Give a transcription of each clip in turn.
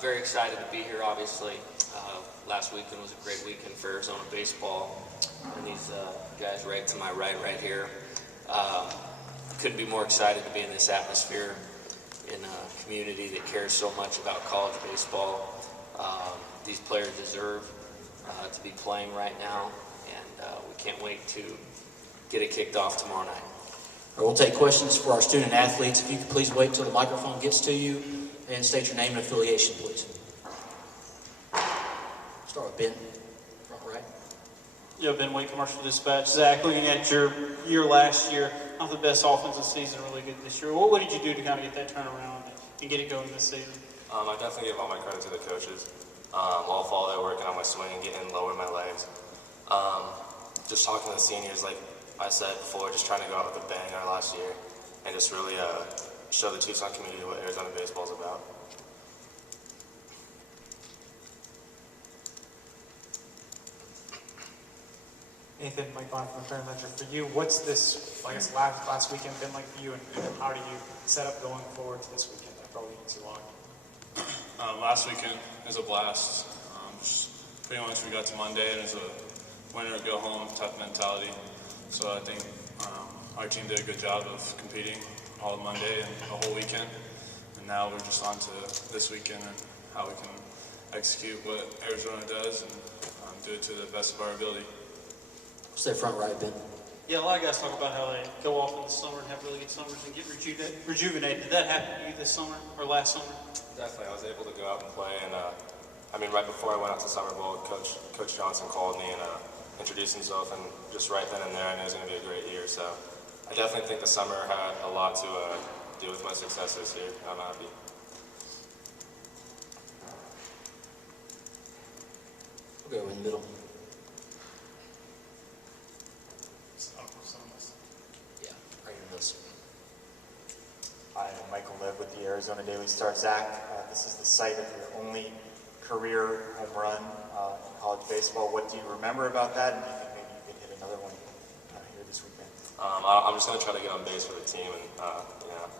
Very excited to be here, obviously. Last weekend was a great weekend for Arizona baseball. And these guys right to my right here. Couldn't be more excited to be in this atmosphere in a community that cares so much about college baseball. These players deserve to be playing right now, and we can't wait to get it kicked off tomorrow night. We'll take questions for our student athletes. If you could please wait till the microphone gets to you and state your name and affiliation, please. Start with Ben, front right. Yeah, Ben Wake, Commercial Dispatch. Zach, looking at your year last year, not the best offensive season, really good this year. What did you do to kind of get that turnaround and get it going this season? I definitely give all my credit to the coaches. All fall they're working on my swing and getting lower my legs. Just talking to the seniors, like I said before, just trying to go out with a bang our last year and just really show the Tucson community what Arizona baseball is about. Nathan, Mike Bond from the Fair Ledger. For you, what's this, I guess, last weekend been like for you, and how do you set up going forward to this weekend after all the games you logged? Last weekend was a blast. Just pretty much we got to Monday and it was a winner or go home type mentality. So I think our team did a good job of competing all Monday and the whole weekend. And now we're just on to this weekend and how we can execute what Arizona does and do it to the best of our ability. Stay front right, Ben. Yeah, a lot of guys talk about how they go off in the summer and have really good summers and get rejuvenated. Did that happen to you this summer or last summer? Definitely, I was able to go out and play, and right before I went out to Summer Bowl, Coach Johnson called me and introduced himself, and just right then and there, I knew it was going to be a great year. So I definitely think the summer had a lot to do with my success this year. I'm happy. We'll go in the middle. Yeah, right in this. Hi, I'm Michael Liv with the Arizona Daily Star. Zach, this is the site of your only career home run in college baseball. What do you remember about that, and do you think maybe you could hit another one here this weekend? I'm just going to try to get on base for the team and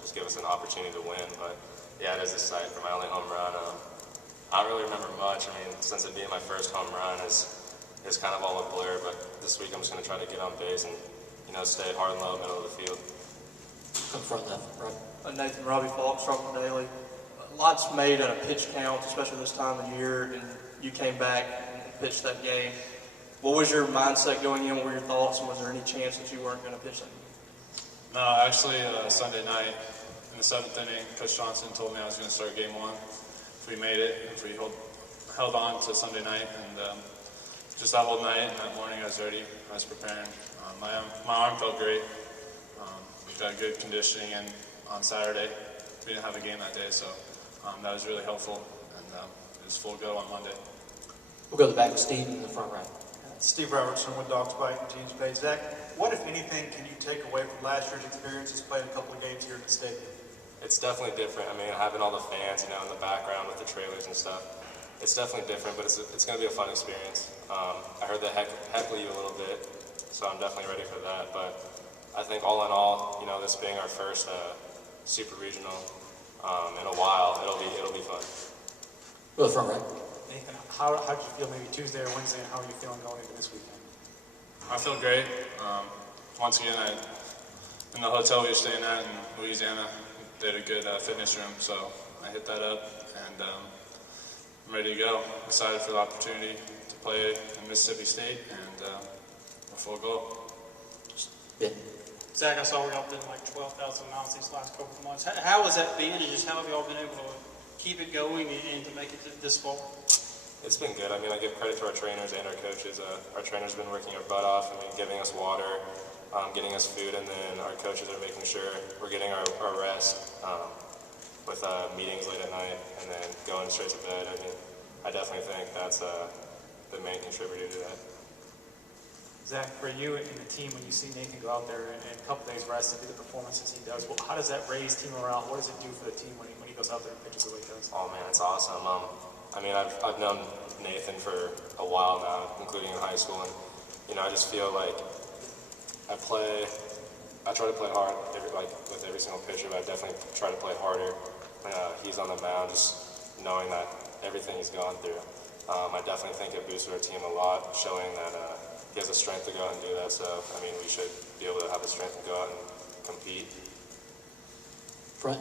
just give us an opportunity to win. But yeah, it is the site for my only home run. I don't really remember much. I mean, since it being my first home run is kind of all a blur. But this week I'm just going to try to get on base and stay hard and low, middle of the field. Come front left, right. Nathan Robbie Falk, Starkville Daily. Lots made at a pitch count, especially this time of year, and you came back and pitched that game. What was your mindset going in? What were your thoughts, and was there any chance that you weren't going to pitch that game? No, actually, Sunday night in the 7th inning, Coach Johnson told me I was going to start game 1. If we made it, if we held on to Sunday night, and just that whole night and that morning I was ready. I was preparing. My arm felt great. We got good conditioning in on Saturday. We didn't have a game that day, so that was really helpful, and it was full go on Monday. We'll go to the back with Steve in the front right. Steve Robertson with Dogs Bite and Teams Page. Zach, what, if anything, can you take away from last year's experiences playing a couple of games here in the stadium? It's definitely different. I mean, having all the fans, in the background with the trailers and stuff, it's definitely different, but it's going to be a fun experience. I heard they heckle you a little bit, so I'm definitely ready for that. But I think all in all, this being our first super regional in a while, it'll be fun. Go to the front right. Nathan, how did you feel maybe Tuesday or Wednesday, and how are you feeling going into this weekend? I feel great. Once again, in the hotel we were staying at in Louisiana, they had a good fitness room, so I hit that up, and I'm ready to go. Excited for the opportunity to play in Mississippi State, and we're full go. Ben. Zach, I saw y'all been like 12,000 miles these last couple of months. How has that been, and just how have y'all been able to keep it going and to make it this far? It's been good. I mean, I give credit to our trainers and our coaches. Our trainers have been working our butt off. I mean, giving us water, getting us food, and then our coaches are making sure we're getting our rest with meetings late at night and then going straight to bed. I mean, I definitely think that's the main contributor to that. Zach, for you and the team, when you see Nathan go out there and a couple days rest and do the performances he does, how does that raise team morale? What does it do for the team when he goes out there and pitches the way he does? Oh man, it's awesome. I mean, I've known Nathan for a while now, including in high school, and I just feel like I try to play hard with every single pitcher, but I definitely try to play harder when he's on the mound. Just knowing that everything he's gone through. I definitely think it boosted our team a lot, showing that he has the strength to go out and do that. So, I mean, we should be able to have the strength to go out and compete. Front.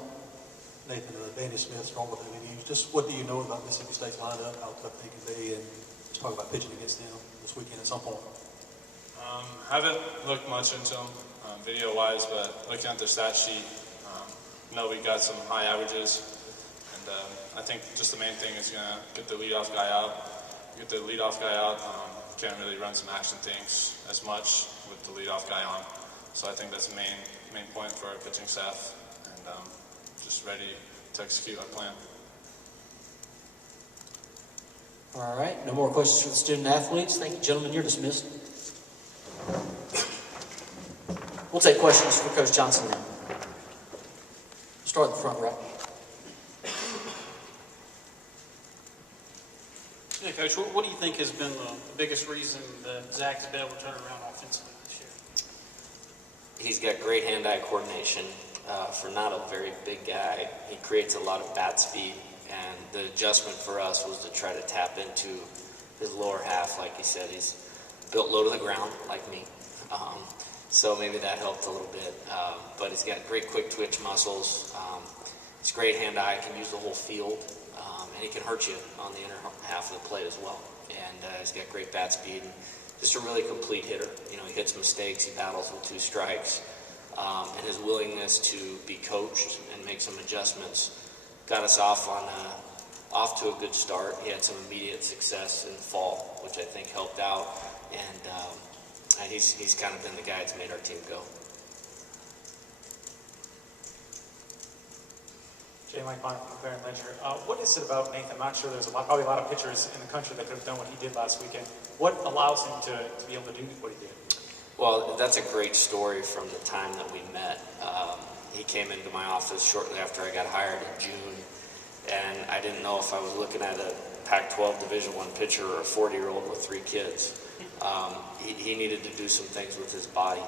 Nathan, Bannister, strong with you. Just what do you know about Mississippi State's lineup, how tough they can be, and just talk about pitching against them this weekend at some point. Haven't looked much into them video-wise, but looking at their stat sheet, know we got some high averages, and I think just the main thing is going to get the leadoff guy out. Get the leadoff guy out, can't really run some action things as much with the leadoff guy on. So I think that's the main point for our pitching staff, and just ready to execute our plan. All right, no more questions for the student athletes. Thank you, gentlemen. You're dismissed. We'll take questions for Coach Johnson now. Start at the front row. Yeah, Coach, what do you think has been the biggest reason that Zach has been able to turn around offensively this year? He's got great hand-eye coordination. For not a very big guy, he creates a lot of bat speed, and the adjustment for us was to try to tap into his lower half. Like he said, he's built low to the ground, like me. So maybe that helped a little bit. But he's got great quick twitch muscles. He's great hand-eye, can use the whole field, and he can hurt you on the inner half of the plate as well. And he's got great bat speed, and just a really complete hitter. You know, he hits mistakes, he battles with 2 strikes, and his willingness to be coached and make some adjustments got us off to a good start. He had some immediate success in the fall, which I think helped out, and he's kind of been the guy that's made our team go. Jay Mike Bonner from Clarion Ledger. What is it about Nathan? I'm not sure there's probably a lot of pitchers in the country that could have done what he did last weekend. What allows him to be able to do what he did? Well, that's a great story from the time that we met. He came into my office shortly after I got hired in June, and I didn't know if I was looking at a Pac-12 Division I pitcher or a 40-year-old with 3 kids. He needed to do some things with his body,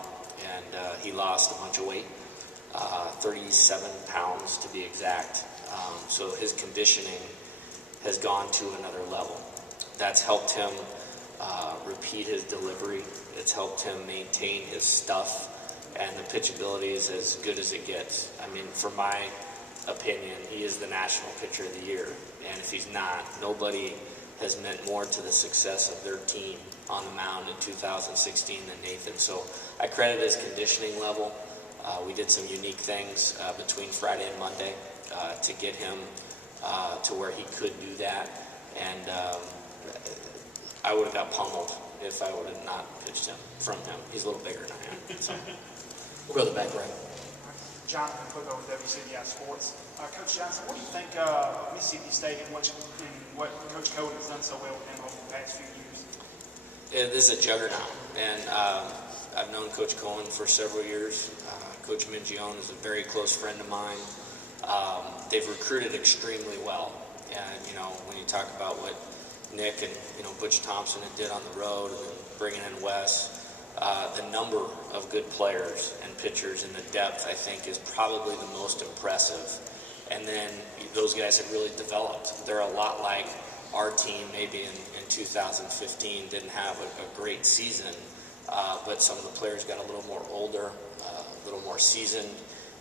and he lost a bunch of weight, 37 pounds to be exact. So his conditioning has gone to another level. That's helped him repeat his delivery. It's helped him maintain his stuff, and the pitchability is as good as it gets. I mean, for my opinion, he is the national pitcher of the year, and if he's not, nobody has meant more to the success of their team on the mound in 2016 than Nathan. So I credit his conditioning level. We did some unique things between Friday and Monday to get him to where he could do that, and I would have got pummeled if I would have not pitched him from him. He's a little bigger than I am. So. We'll go to the back row. Jonathan Cook with WCBI Sports. Coach Johnson, what do you think of Mississippi State and what Coach Cohen has done so well with them over the past few years? This is a juggernaut, and I've known Coach Cohen for several years. Coach Mingione is a very close friend of mine. They've recruited extremely well, and you know, when you talk about what Nick and Butch Thompson did on the road, and then bringing in Wes, the number of good players and pitchers and the depth, I think, is probably the most impressive. And then those guys have really developed. They're a lot like our team maybe in 2015, didn't have a great season, but some of the players got a little more older, a little more seasoned,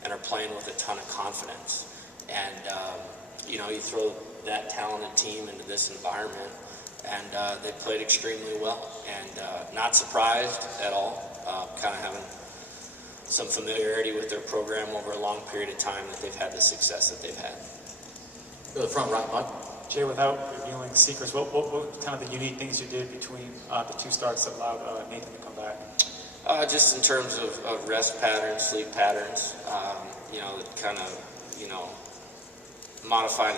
and are playing with a ton of confidence. And, you throw that talented team into this environment, and they played extremely well. And not surprised at all, kind of having some familiarity with their program over a long period of time that they've had the success that they've had. Go to the front right, Mike. Jay, without revealing secrets, what kind of the unique things you did between the 2 starts that allowed Nathan to come back? Just in terms of rest patterns, sleep patterns, that kind of, modified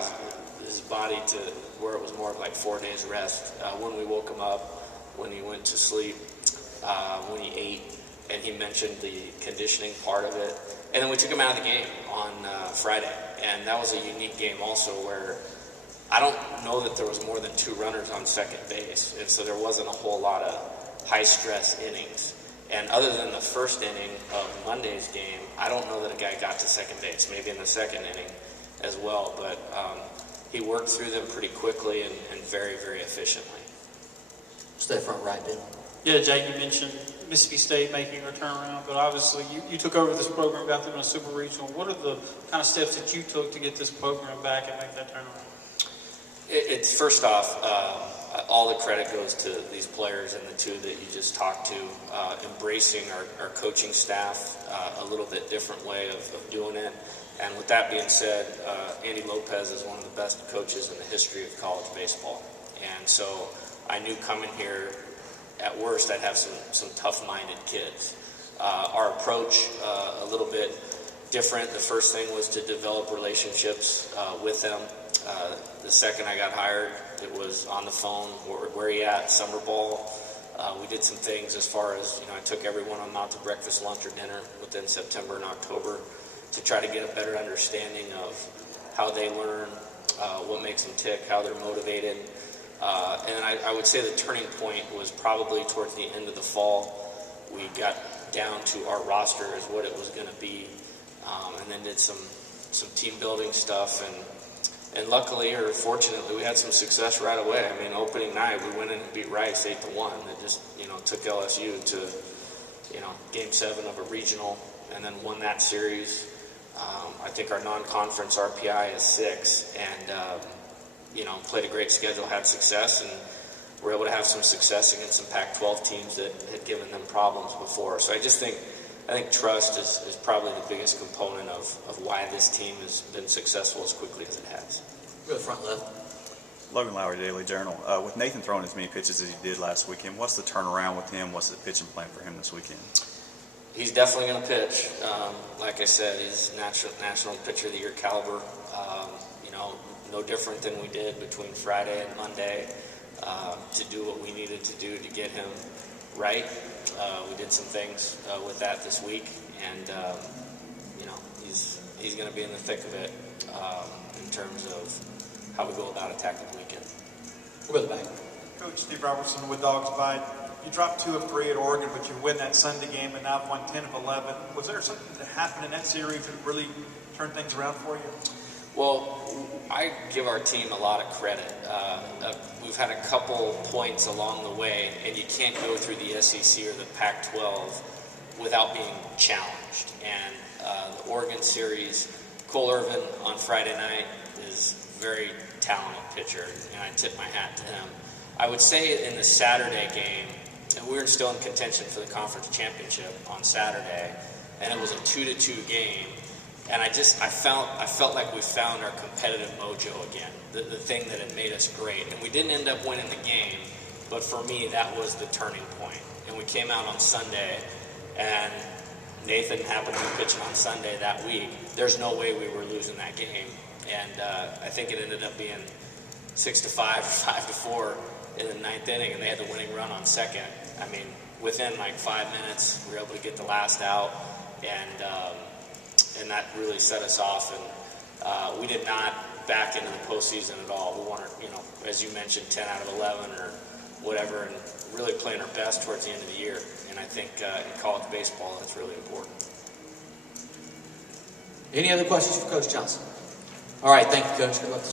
his body to where it was more like 4 days rest. When we woke him up, when he went to sleep, when he ate, and he mentioned the conditioning part of it. And then we took him out of the game on Friday, and that was a unique game also where I don't know that there was more than 2 runners on second base, and so there wasn't a whole lot of high-stress innings. And other than the first inning of Monday's game, I don't know that a guy got to second base, maybe in the second inning as well. But he worked through them pretty quickly and very, very efficiently. Stay front right, Dan. Yeah, Jay, you mentioned Mississippi State making a turnaround, but obviously you took over this program, got them in a super regional. What are the kind of steps that you took to get this program back and make that turnaround? It's first off, all the credit goes to these players and the two that you just talked to, embracing our coaching staff, a little bit different way of doing it. And with that being said, Andy Lopez is one of the best coaches in the history of college baseball. And so I knew coming here, at worst, I'd have some tough-minded kids. Our approach, a little bit different. The first thing was to develop relationships with them. The second I got hired, it was on the phone, where are you at, summer ball. We did some things as far as, I took everyone on out to breakfast, lunch, or dinner within September and October to try to get a better understanding of how they learn, what makes them tick, how they're motivated. And I would say the turning point was probably towards the end of the fall. We got down to our roster as what it was going to be, and then did some team building stuff. And luckily or fortunately, we had some success right away. I mean, opening night, we went in and beat Rice 8-1. It just, took LSU to, Game 7 of a regional, and then won that series. I think our non-conference RPI is 6, and played a great schedule, had success, and were able to have some success against some Pac-12 teams that had given them problems before. So I think trust is probably the biggest component of why this team has been successful as quickly as it has. Go to the front left. Logan Lowry, Daily Journal. With Nathan throwing as many pitches as he did last weekend, what's the turnaround with him? What's the pitching plan for him this weekend? He's definitely going to pitch. Like I said, he's national pitcher of the year caliber. No different than we did between Friday and Monday to do what we needed to do to get him right. We did some things with that this week, and he's going to be in the thick of it in terms of how we go about attacking the weekend. We'll go to the back. Coach Steve Robertson with Dogs Bite. You dropped 2 of 3 at Oregon, but you win that Sunday game and now have won 10 of 11. Was there something that happened in that series that really turned things around for you? Well, I give our team a lot of credit. We've had a couple points along the way, and you can't go through the SEC or the Pac-12 without being challenged. And the Oregon series, Cole Irvin on Friday night is a very talented pitcher, and I tip my hat to him. I would say in the Saturday game, and we were still in contention for the conference championship on Saturday, and it was a 2-2 game. And I felt like we found our competitive mojo again, the thing that had made us great. And we didn't end up winning the game, but for me, that was the turning point. And we came out on Sunday, and Nathan happened to be pitching on Sunday that week. There's no way we were losing that game. And I think it ended up being 6-5 or 5-4 in the 9th inning, and they had the winning run on second. I mean, within like 5 minutes, we were able to get the last out, and that really set us off. And we did not back into the postseason at all. We weren't, as you mentioned, 10 out of 11 or whatever, and really playing our best towards the end of the year. And I think in college baseball, that's really important. Any other questions for Coach Johnson? All right, thank you, Coach. Good luck.